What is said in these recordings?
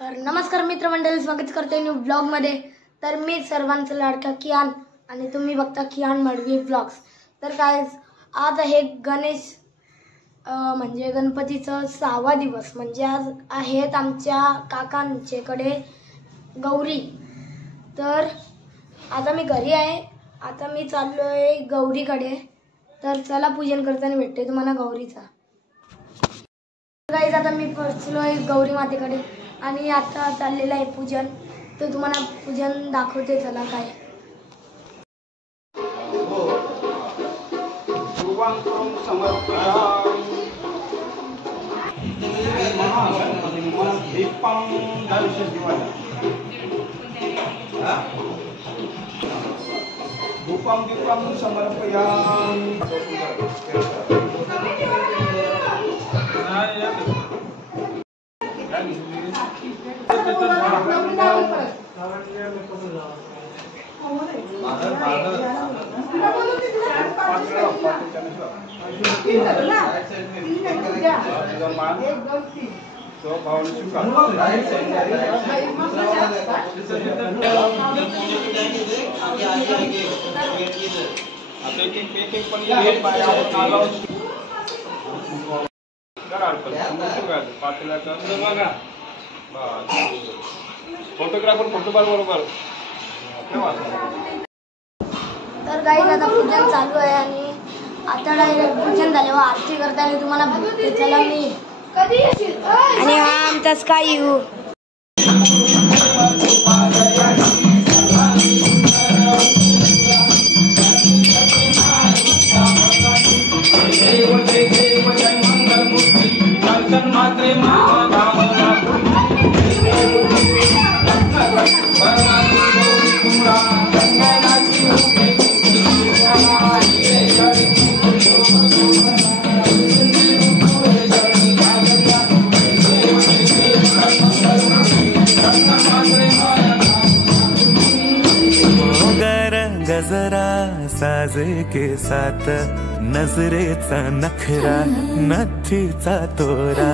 तर नमस्कार मित्रमंडळी, स्वागत करते न्यू ब्लॉगमध्ये। तर मी सर्वांचा लाडका कियान आणि तुम्ही बघता कियान मडवी ब्लॉग्स। तर काय आज आहे गणेश म्हणजे गणपतीचा 6वा दिवस, म्हणजे आज आहेत आमच्या काकांच्याकडे गौरी। तर आता मी घरी आहे, आता मी चाललोय गौरीकडे। तर चला पूजन करताना भेटते तुम्हाला गौरीचा। गाईज आता मी पोहोचलोय गौरी मातेकडे आणि आता चाललेलं आहे पूजन। तर तुम्हाला पूजन दाखवते, चला काय। दीपं समर्पयामि। फोटोग्राफर फोटोबार बरोबर। तर गाईज आता पूजन चालू आहे आणि आता डायरेक्ट पूजन झाल्यावर आरती करताना तुम्हाला भेटते, चला मी। आणि हा आमचा स्काय यू। गजरा साजे के साथ नजरेचा नखरा नथीचा तोरा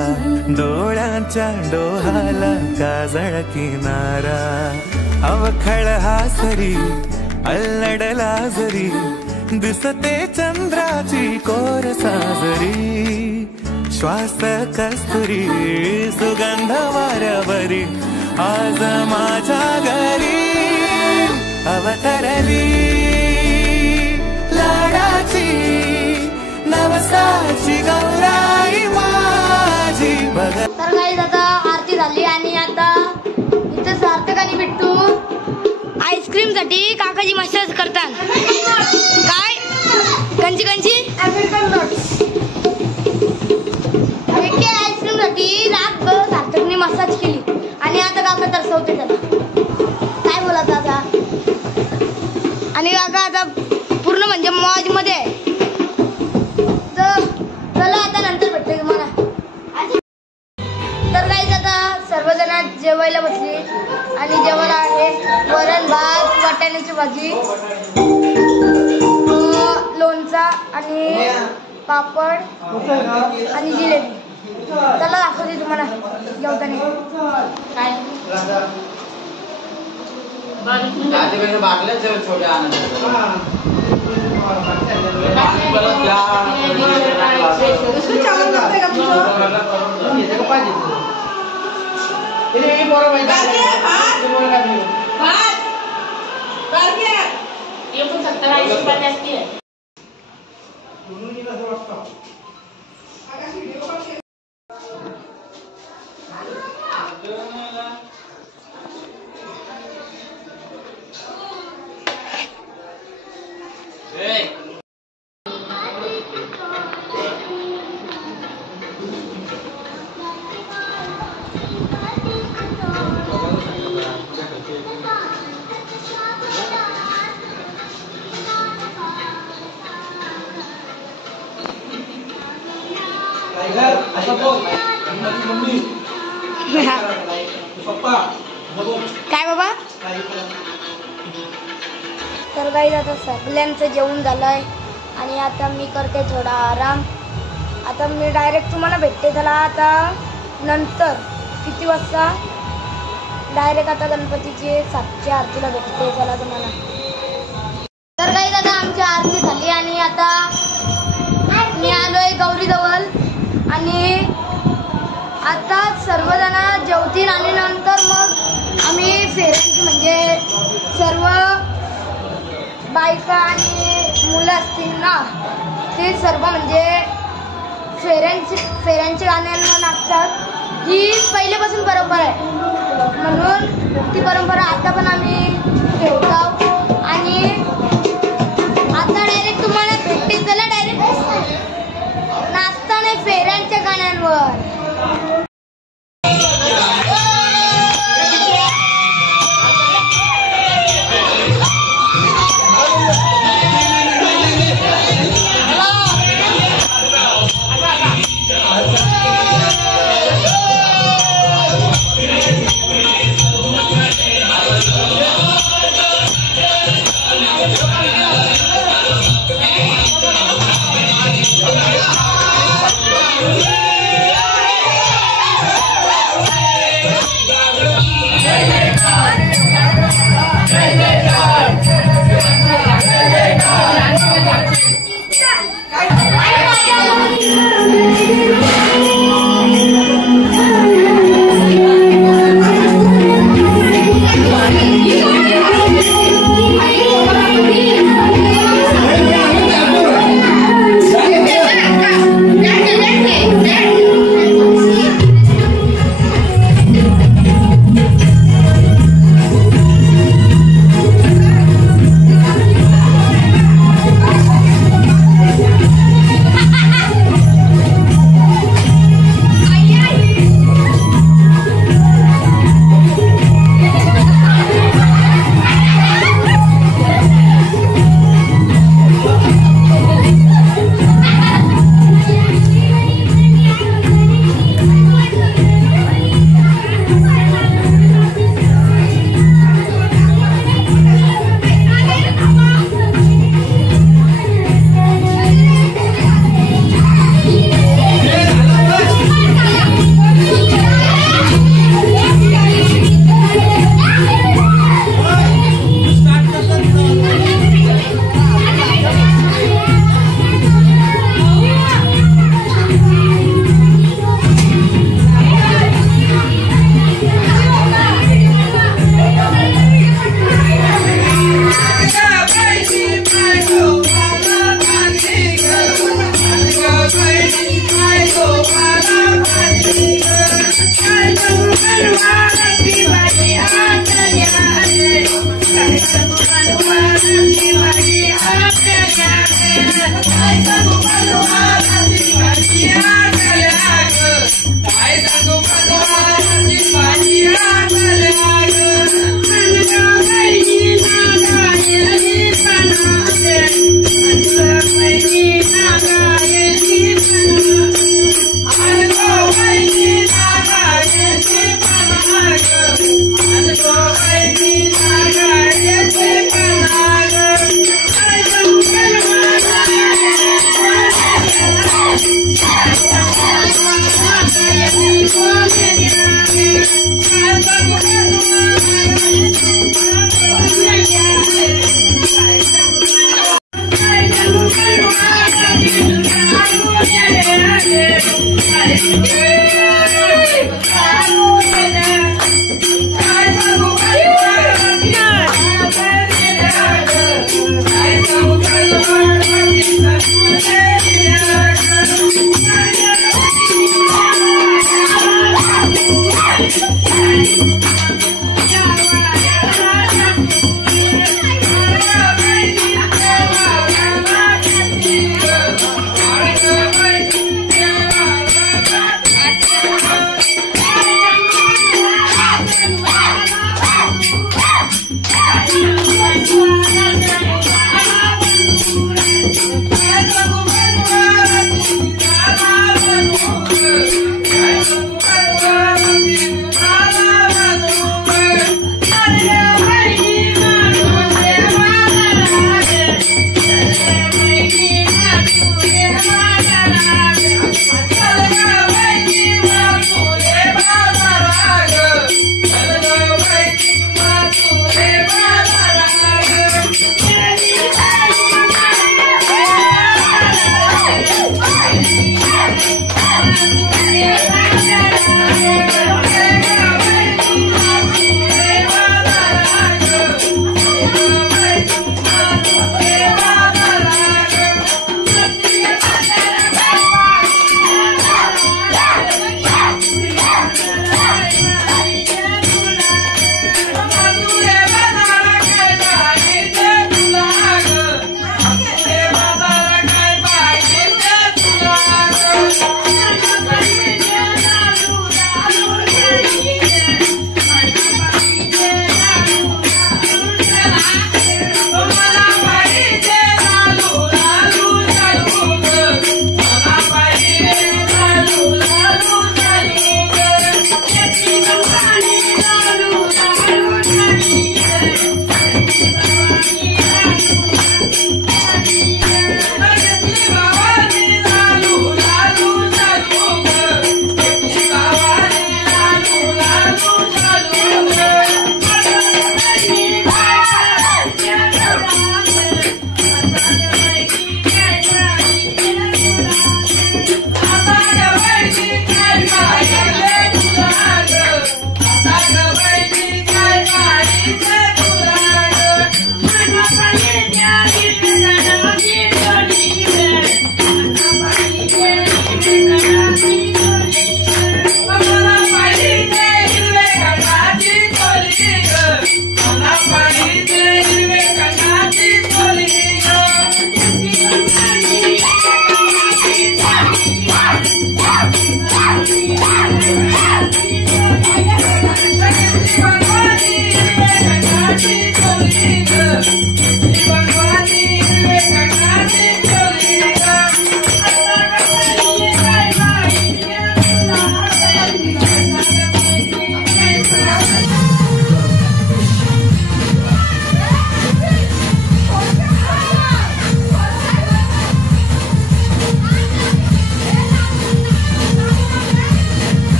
डोळ्यांच्या डोहाला काजळ किनारा अवखळ हासरी अल्लडला जरी दिसते चंद्राची कोर साजरी श्वास कस्तुरी सुगंध वाऱ्यावरी आज माझ्या घरी अवतरली लाडाची नवसाची गौराई माझी बघ। तर गाईज आता आरती झाली आणि आता इथे सार्थक आणि बिट्टू आईस्क्रीम साठी काकाजी मसाज करतात। काय कंची आईस्क्रीम साठी रातभर सार्थकने मसाज केली आणि आता काका तरसवते त्याला, काय बोलत आता। आणि काका आता पूर्ण म्हणजे मौज मध्ये। तर चला आता नंतर भेटते तुम्हाला। तर गाईज आता सर्वजण जेवायला बसली आणि जेवण आहे वरण भात, वाटाण्याची भाजी, लोणचा आणि पापड आणि जिलेबी। चला दाखवते तुम्हाला जेवताना काय। छोट्या काय बाबा। तर गाईज आता सगळ्यांचं जेवण झालंय आणि आता मी करते थोडा आराम। आता मी डायरेक्ट तुम्हाला भेटते त्याला आता नंतर किती वाजता डायरेक्ट आता गणपतीची 7ची आरतीला भेटते. चला तुम्हाला तर काही दादा आमची आरती झाली आणि आता मी आलोय गौरीजवळ आणि आता सर्वजण जेवतील आणि नंतर मग आम्ही फेऱ्यांची म्हणजे सर्व बायका आणि मुलं असतील ना ते सर्व म्हणजे फेऱ्यांचे गाण्यांवर नाचतात. ही पहिल्यापासून परंपरा आहे म्हणून ती परंपरा आता पण आम्ही ठेवतो आणि आता डायरेक्ट तुम्हाला भेटते. चला डायरेक्ट नाचताना फेऱ्यांच्या गाण्यांवर.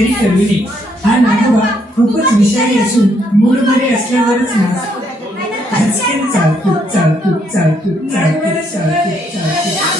तरी कळविले. हा नागोबा खूपच विषारी असून मूडमध्ये असल्यावरच नाचतो. आजकाल चालतो चालतो चालतो चालतो चालतो चालतो.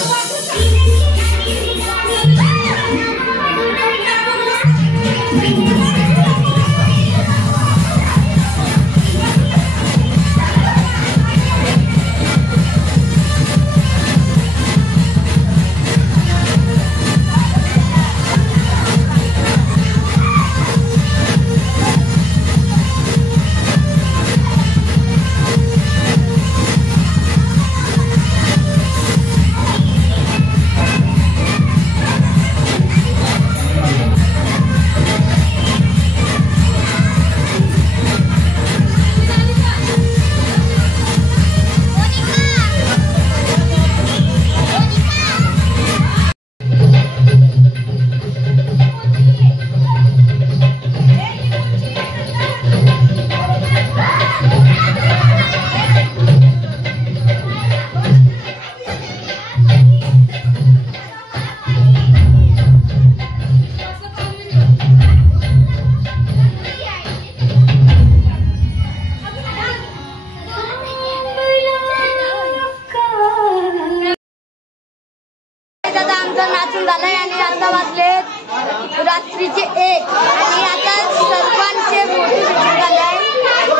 नाचून झालंय आणि आता वाजले रात्रीचे 1 आणि आता सर्वांचे फोटो झालाय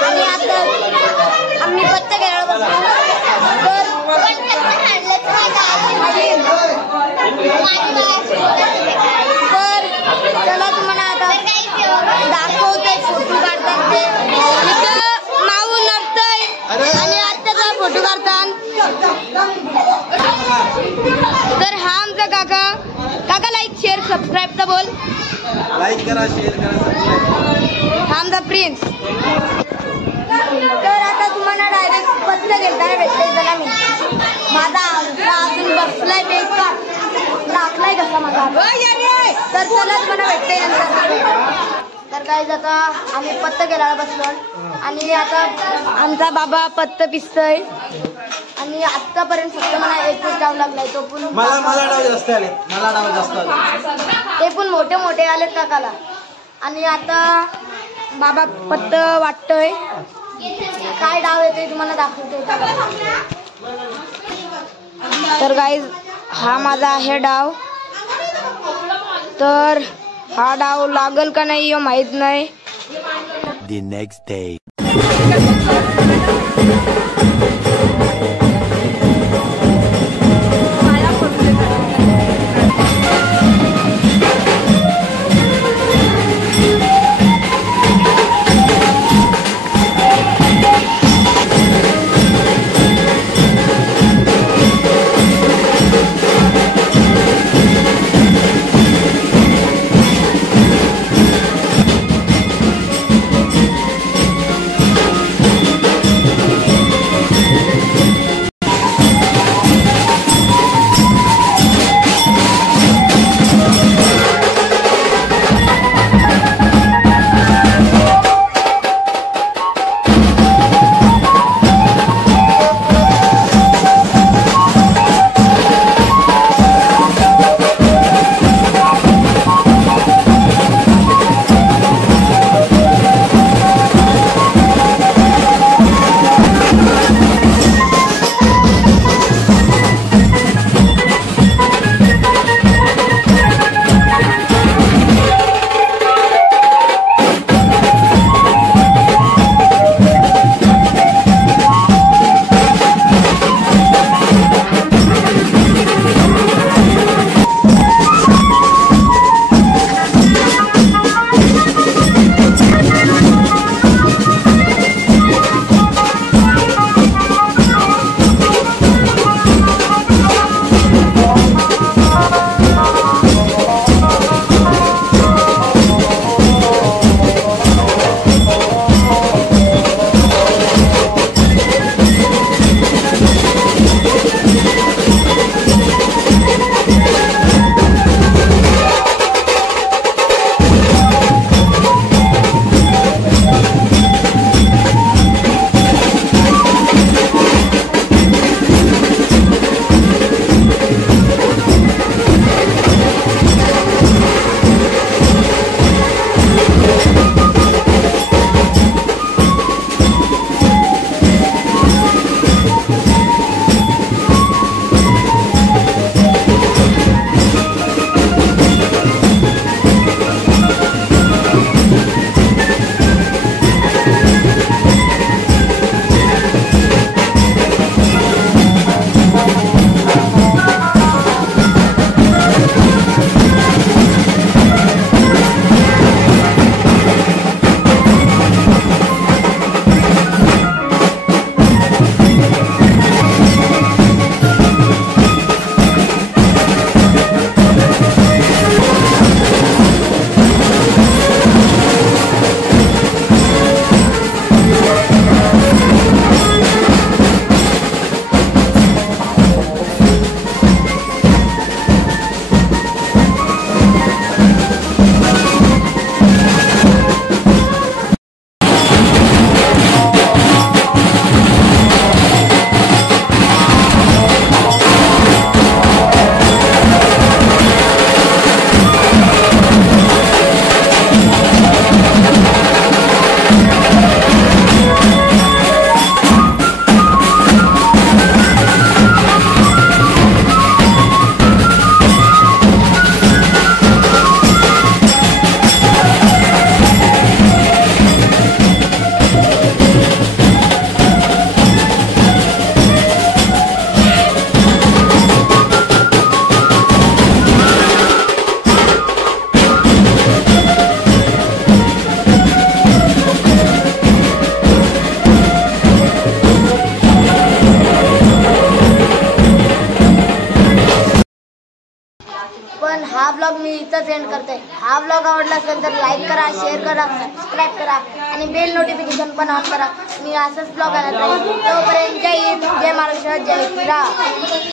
आणि आता आम्ही पत्ते खेळायला बसलो. तर चला तुम्हाला आता दाखवते फोटो काढतात ते. इथं माऊ नसतंय आणि आत्ताचा फोटो काढतात. तर हा आमचा काका. काका लाईक शेअर सबस्क्राईब तर बोल. लाईक करा, शेअर करा, सबस्क्राईब. हा आमचा प्रिन्स. तर आता तुम्हाला डायरेक्ट पत्ते घेताना भेटते. जरा मी माझा अजून बसलाय बेकार टाकलाय कसा माझा. तर चला तुम्हाला भेटते नंतर. तर काय आता आम्ही पत्ते खेळायला बसलो आणि आता आमचा बाबा पत्ते पिसतोय आणि आतापर्यंत फक्त मला एकच डाव लागलाय. तो पण मला डाव जास्त आले. मला डाव जास्त आले. ते पण मोठे मोठे आलेत काकाला. आणि आता बाबा पत्त वाटतोय. काय डाव येतोय तुम्हाला दाखवतोय. तर गाईज हा माझा आहे डाव. तर हा डाव लागल का नाही माहित नाही. The next day. हा ब्लॉग मी इथंच एंड करते. हा ब्लॉग आवडला असेल तर लाईक करा, शेअर करा, सबस्क्राईब करा आणि बेल नोटिफिकेशन पण ऑन करा. मी असंच ब्लॉग आणत राहील. तोपर्यंत जय हिंद, जय महाराष्ट्र, जय श्रीराम.